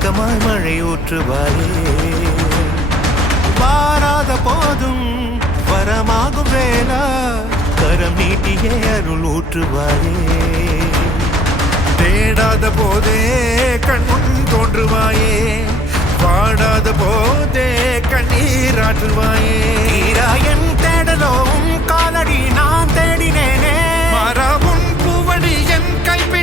மேகமாய் மழை ஊற்றுவாயே வாராத போதும் வரமாகும் வேளா கரம் நீட்டியே அருள் ஊற்றுவாயே தேடாத போதே கண்முன் தோன்றுவாயே பாடாத போதே கண்ணீராற்றுவாயே என் தேடலும் காலடி நான் தேடினேனே மாறாவும் பூவடி என் கைப்பே